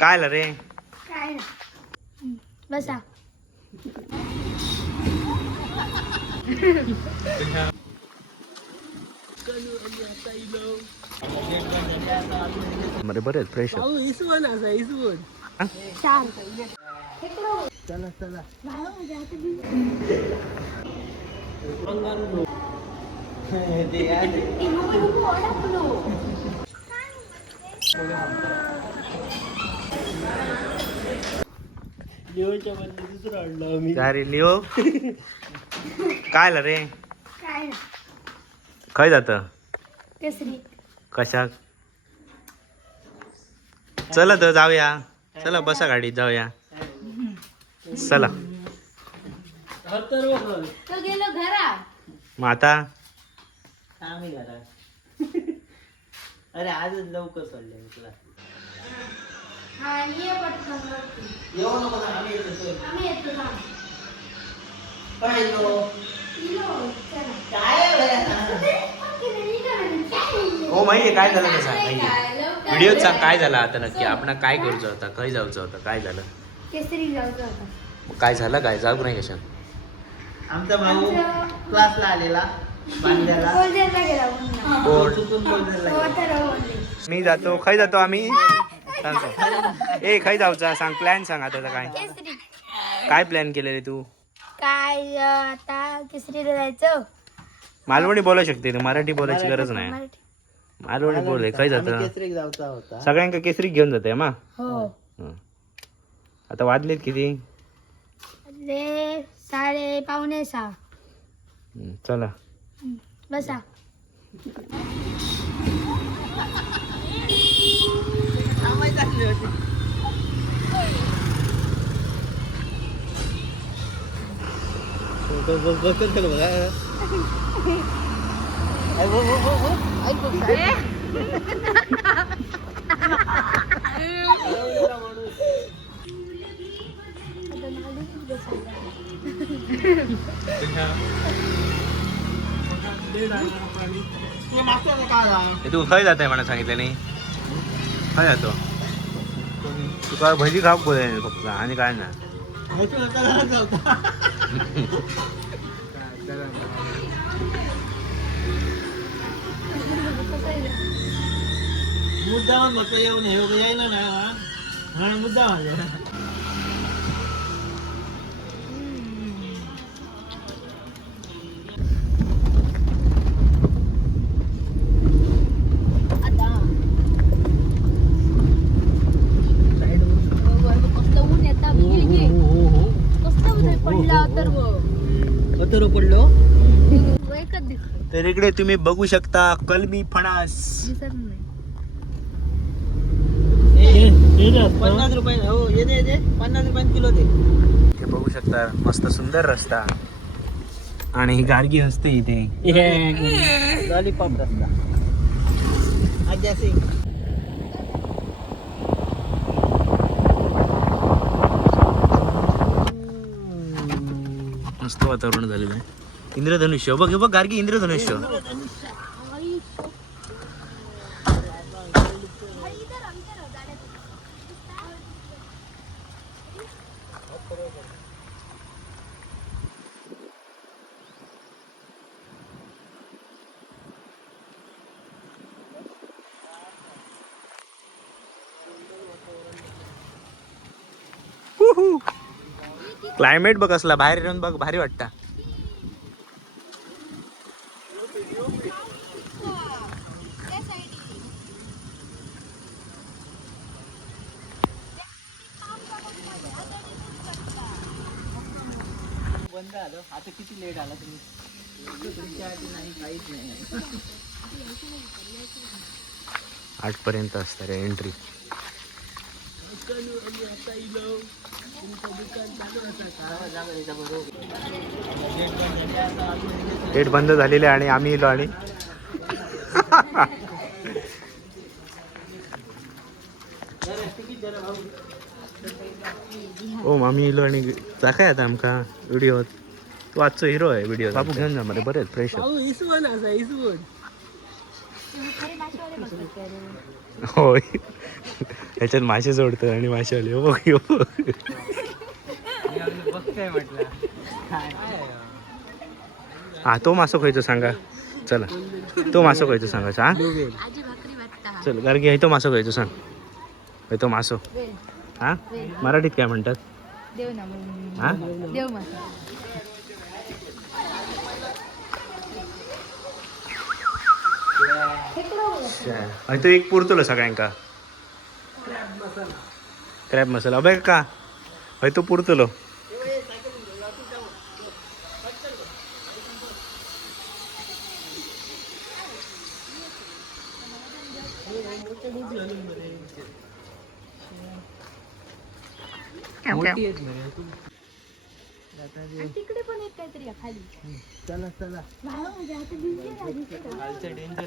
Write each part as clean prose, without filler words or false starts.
काय आलं रे? काय ना बसा. मध्ये बरे फ्रेश चला चला लिओच्या बदली दुसरं आणलं आम्ही. काय रे लिओ? काय आलं रे? काय ना खय जात केसरी. कशाक? चला तर जाऊया. चला बसा गाडीत जाऊया. चला तो गेलो घरात. मग आता आम्ही घरात. अरे आजच लवकर सोडले तुला. हा ये पटकन वरती. येऊ नको ना, आम्ही येतो. आम्ही येतो ना. काय येतो? इलो चला. काय हो माहिती काय झालं ते सांग. व्हिडिओ सांग काय झाला आता नक्की. आपण काय करूचं होता, खय जाऊचं होतं, काय झालं? केसरी जाऊचा होता. काय झालं? काय जाऊ नाही कशा? आमचा भाऊ क्लासला आलेला बांद्याला. बोलदेला गेला पुन्हा. कोण? चुकून बोललेला हो गेला. तर बोलले. मी जातो. खय जातो आम्ही? सांग. ए खय जाऊचा सांग. प्लॅन सांग आता काय. केसरी काय प्लॅन केलेले तू? काय आता केसरीला जायचं. मालवणी बोलू शकते तू, मराठी बोलायची गरज नाही. मराठी. मालवणी बोल. खय आम्ही जात? केसरीक जाऊचा होता. सगळ्यांका केसरी घेऊन जाते मा. हो आता वाजलेत किती? ले 5:30. चला बसा. तू खय जात आहे म्हणा सांगितलं नाही. खय जातो तुका भजी खाऊ बोलाय फक्त आणि काय ना. मुद्दाम म्हटलं येऊ नये यायला नाही हा मुद्दाम पडलो. तर इकडे तुम्ही बघू शकता कलमी फणस. 50 रुपये. हो येते 50 रुपये किलो ते. हे बघू शकता मस्त सुंदर रस्ता आणि ही गार्गी असते इथे. लॉलीपॉप रस्ता. आज्या सिंग. मस्त वातावरण झालेलं आहे. इंद्रधनुष्य बघ. हे बघ गार्गी इंद्रधनुष्य. क्लायमेट बघ असला बाहेर येऊन बघ भारी वाटतं. बंद आलं आता. किती लेट आला तुम्ही? नाही काहीच नाही. 8 पर्यंत असतं रे एंट्री. गेट बंद झालेले आणि आम्ही इलो आणि ओ आम्ही इलो आणि दाखय आता आमका व्हिडिओ. तू आजचो हिरो आहे व्हिडिओ. बाबू घेऊन जा मध्ये बरेच फ्रेश. होय ह्याच्यात मासे सोडतात आणि मासेवाले हो बघ हो बघ. बघताय म्हटलं हा तो मासो खायचो सांगा चला तो मासो खायचो सांगा हा चल गार्गी आहे तो मासो खायचो सांग आहे तो मासो हा मराठीत काय म्हणतात देव ना हा देव मासा तो एक पुरतलो सगळ्यांका क्रॅब मसाला अबे का हय तो पुरतलो मोठी आहेत बरे. तिकडे पण एक काहीतरी आहे खाली चला चला म्हणजे आता दिसते ना, दिसते ना. खालचं डेंजर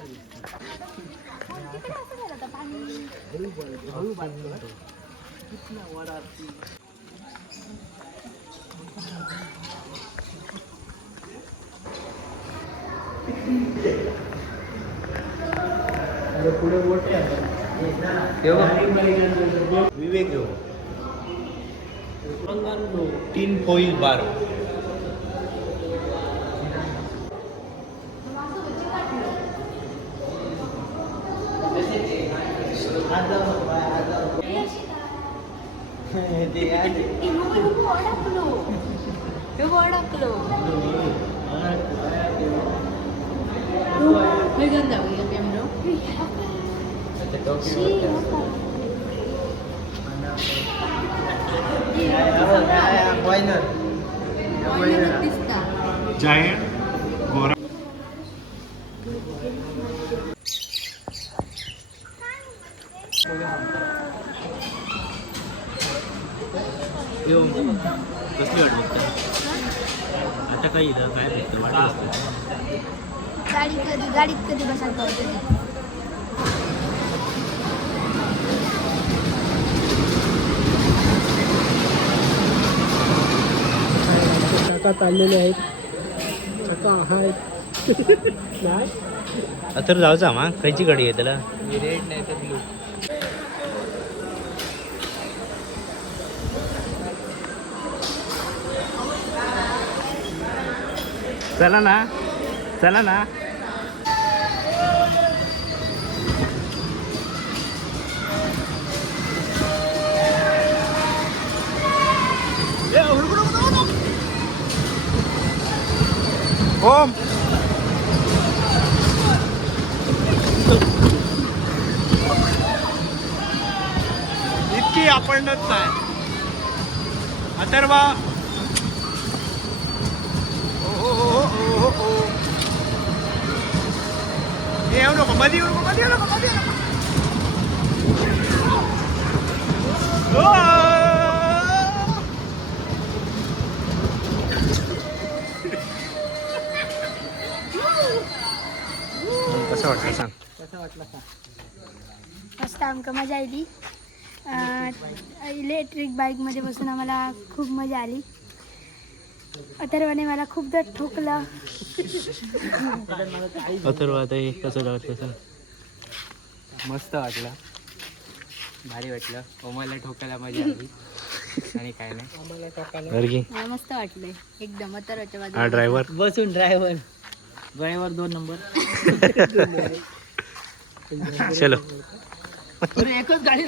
तिकडे असं झालं आता पाणी पुढे मोठे आहे विवेक घेऊ 3 फोईल बार जायंट गोरा कसली वाट बघता आता काय इथं काय बघतं वाट बघतं गाडीत कधी बसायला पाहिजे काका चाललेले आहेत काका आहेत नाही तर जाऊचा मा खयची गाडी आहे त्याला रेड नाही तर ब्लू चला ना चला ना ओम इतकी आपणच नाही अथर्वा येऊ नको मध्ये येऊ नको मध्ये येऊ नको मध्ये येऊ नको कसं वाटलं सांग कसा वाटला का मस्त आमका मजा आली इलेक्ट्रिक बाईकमध्ये बसून आम्हाला खूप मजा आली अथर्वाने मला खूपदा ठोकलं अथर्वा आता हे कसं वाटलं सांग मस्त वाटलं भारी वाटलं ओमाला ठोकायला मजा आली आणि काय नाही आम्हाला ठोकायला गर्गी मस्त वाटलंय एकदम अथर्वाच्या हा बाजूला ड्रायव्हर बसून ड्रायव्हर 2 नंबर चलो एकच गाडी